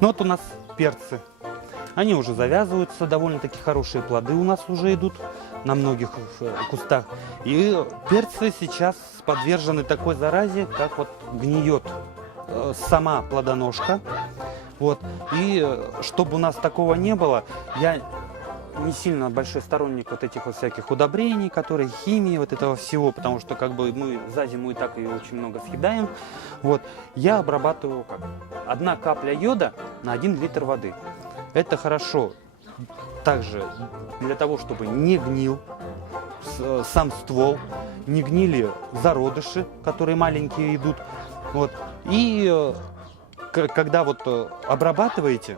Ну вот у нас перцы. Они уже завязываются, довольно-таки хорошие плоды у нас уже идут на многих кустах. И перцы сейчас подвержены такой заразе, как вот гниет сама плодоножка. Вот. И чтобы у нас такого не было, я не сильно большой сторонник вот этих вот всяких удобрений, которые химии, вот этого всего, потому что как бы мы за зиму и так ее очень много съедаем. Вот. Я обрабатываю как? 1 капля йода на 1 литр воды. Это хорошо также для того, чтобы не гнил сам ствол, не гнили зародыши, которые маленькие идут. Вот. И когда вот обрабатываете,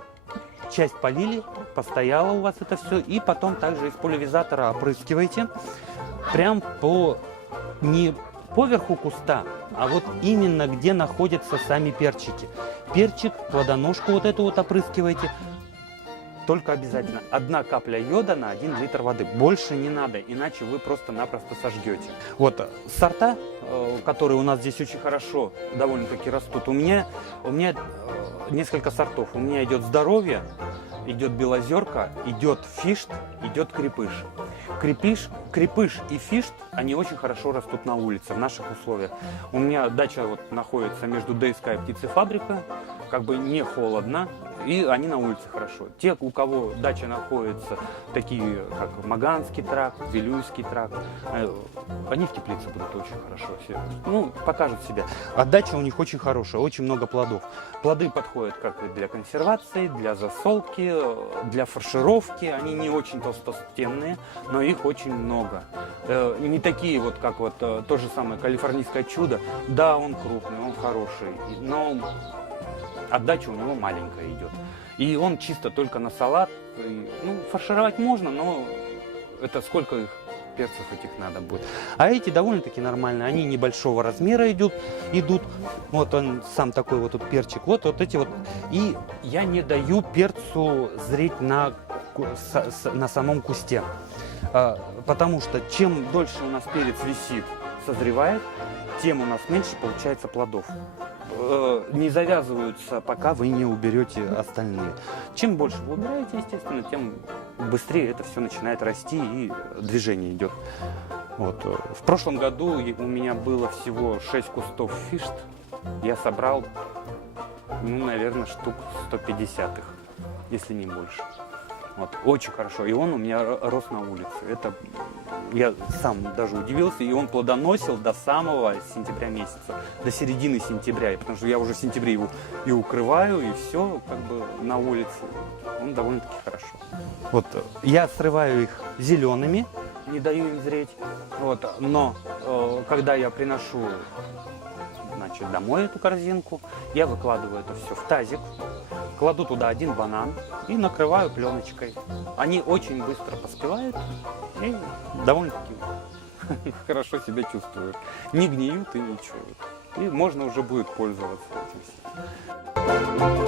часть полили, постояло у вас это все, и потом также из пульверизатора опрыскиваете прям не поверху куста, а вот именно где находятся сами перчики. Перчик, плодоножку вот эту вот опрыскиваете. Только обязательно 1 капля йода на 1 литр воды. Больше не надо, иначе вы просто-напросто сожгете. Вот сорта, которые у нас здесь очень хорошо довольно-таки растут, у меня несколько сортов. У меня идет здоровье, идет белозерка, идет фишт, идет крепыш. Крепыш и фишт, они очень хорошо растут на улице, в наших условиях. У меня дача вот находится между ДСК и птицефабрикой, как бы не холодно, и они на улице хорошо. Те, у кого дача находится, такие как Маганский тракт, Вилюйский тракт, они в теплице будут очень хорошо, ну, покажут себя. А дача у них очень хорошая, очень много плодов. Плоды подходят как и для консервации, для засолки, для фаршировки. Они не очень толстостенные, но их очень много. Не такие вот, как вот то же самое калифорнийское чудо. Да, он крупный, он хороший, но отдача у него маленькая идет. И он чисто только на салат. Ну, фаршировать можно, но это сколько их перцев этих надо будет. А эти довольно-таки нормальные. Они небольшого размера идут. Вот он сам такой вот тут перчик. Вот эти вот. И я не даю перцу зреть на самом кусте. Потому что чем дольше у нас перец висит, созревает, тем у нас меньше получается плодов. Не завязываются, пока вы не уберете остальные. Чем больше вы убираете, естественно, тем быстрее это все начинает расти и движение идет. Вот. В прошлом году у меня было всего 6 кустов фишт. Я собрал, ну, наверное, штук 150, если не больше. Вот. Очень хорошо. И он у меня рос на улице. Это я сам даже удивился. И он плодоносил до самого сентября месяца, до середины сентября. Потому что я уже в сентябре его и укрываю, и все как бы на улице. Он довольно-таки хорошо. Вот. Я срываю их зелеными, не даю им зреть. Вот. Но когда я приношу, значит, домой эту корзинку, я выкладываю это все в тазик, кладу туда 1 банан и накрываю пленочкой. Они очень быстро поспевают и довольно-таки хорошо себя чувствуют. Не гниют и ничего. И можно уже будет пользоваться этим всем.